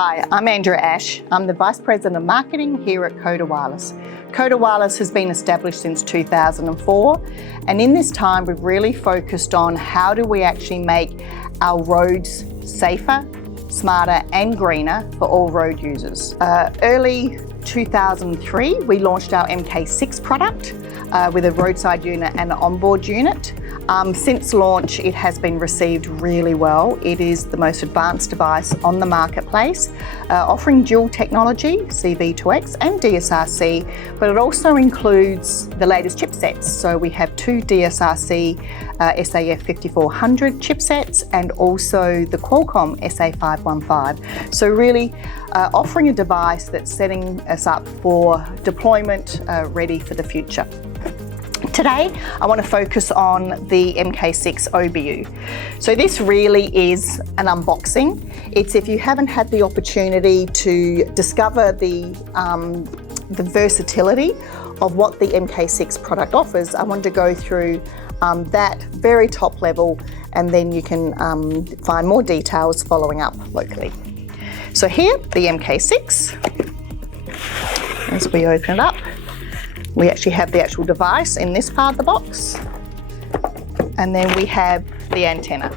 Hi, I'm Andrea Ash. I'm the Vice President of Marketing here at Cohda Wireless. Cohda Wireless has been established since 2004, and in this time we've really focused on how do we actually make our roads safer, smarter and greener for all road users. Early 2003, we launched our MK6 product with a roadside unit and an onboard unit. Since launch, it has been received really well. It is the most advanced device on the marketplace, offering dual technology, CV2X and DSRC, but it also includes the latest chipsets. So we have two DSRC SAF5400 chipsets and also the Qualcomm SA515. So really offering a device that's setting us up for deployment ready for the future. Today, I want to focus on the MK6 OBU. So this really is an unboxing. It's if you haven't had the opportunity to discover the versatility of what the MK6 product offers, I want to go through that very top level, and then you can find more details following up locally. So here, the MK6, as we open it up, we actually have the actual device in this part of the box, and then we have the antenna.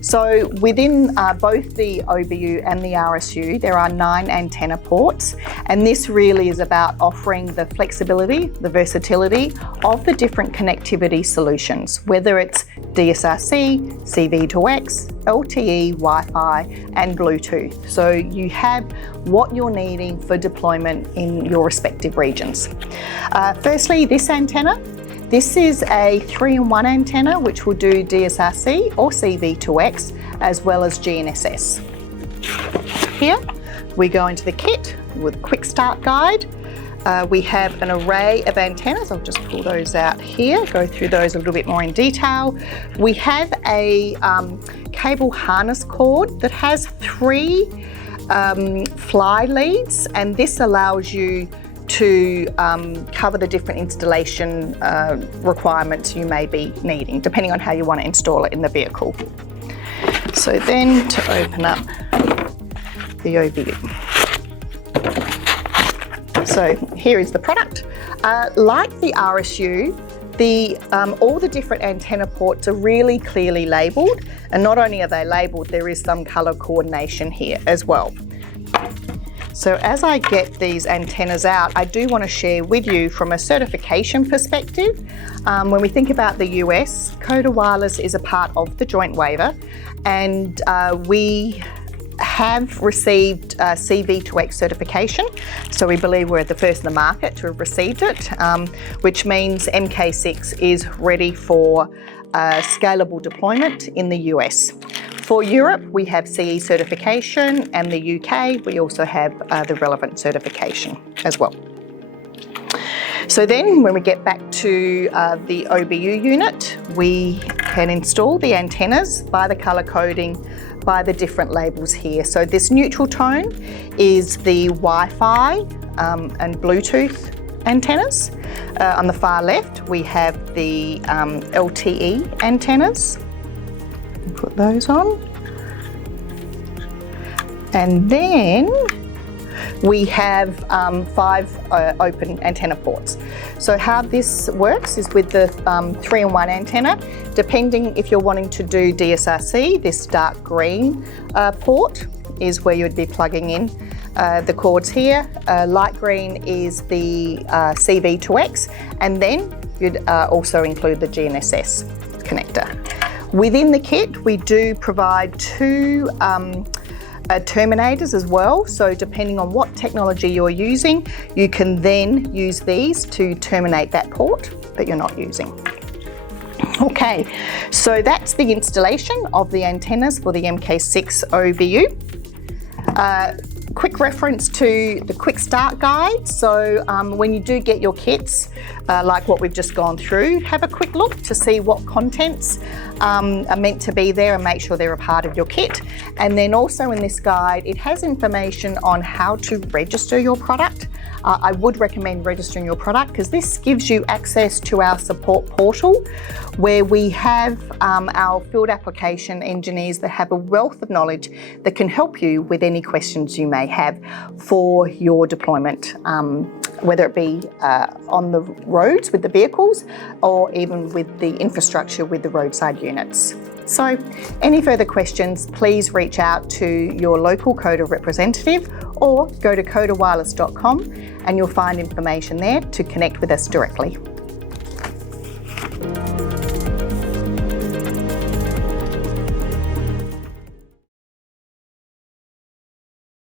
So within both the OBU and the RSU, there are 9 antenna ports, and this really is about offering the flexibility, the versatility of the different connectivity solutions, whether it's DSRC, CV2X, LTE, Wi-Fi, and Bluetooth. So you have what you're needing for deployment in your respective regions. Firstly, this antenna. This is a 3-in-1 antenna which will do DSRC or CV2X as well as GNSS. Here we go into the kit with a quick start guide. We have an array of antennas. I'll just pull those out here, go through those a little bit more in detail. We have a cable harness cord that has 3 fly leads, and this allows you to cover the different installation requirements you may be needing, depending on how you want to install it in the vehicle. So then to open up the OBU. So here is the product. Like the RSU, all the different antenna ports are really clearly labelled, and not only are they labelled, there is some colour coordination here as well. So as I get these antennas out, I do want to share with you from a certification perspective. When we think about the US, Cohda Wireless is a part of the joint waiver, and we have received CV2X certification. So we believe we're the first in the market to have received it, which means MK6 is ready for scalable deployment in the US. For Europe, we have CE certification, and the UK, we also have the relevant certification as well. So then when we get back to the OBU unit, we can install the antennas by the colour coding by the different labels here. So this neutral tone is the Wi-Fi and Bluetooth antennas. On the far left, we have the LTE antennas. Put those on. And then we have 5 open antenna ports. So how this works is with the 3-in-1 antenna, depending if you're wanting to do DSRC, this dark green port is where you'd be plugging in the cords here. Light green is the CV2X, and then you'd also include the GNSS connector. Within the kit, we do provide 2 terminators as well. So depending on what technology you're using, you can then use these to terminate that port that you're not using. Okay, so that's the installation of the antennas for the MK6 OBU. Quick reference to the quick start guide. So when you do get your kits, like what we've just gone through, have a quick look to see what contents are meant to be there and make sure they're a part of your kit. And then also in this guide, it has information on how to register your product I would recommend registering your product because this gives you access to our support portal where we have our field application engineers that have a wealth of knowledge that can help you with any questions you may have for your deployment, whether it be on the roads with the vehicles or even with the infrastructure with the roadside units. So any further questions, please reach out to your local Cohda representative or go to cohdawireless.com and you'll find information there to connect with us directly.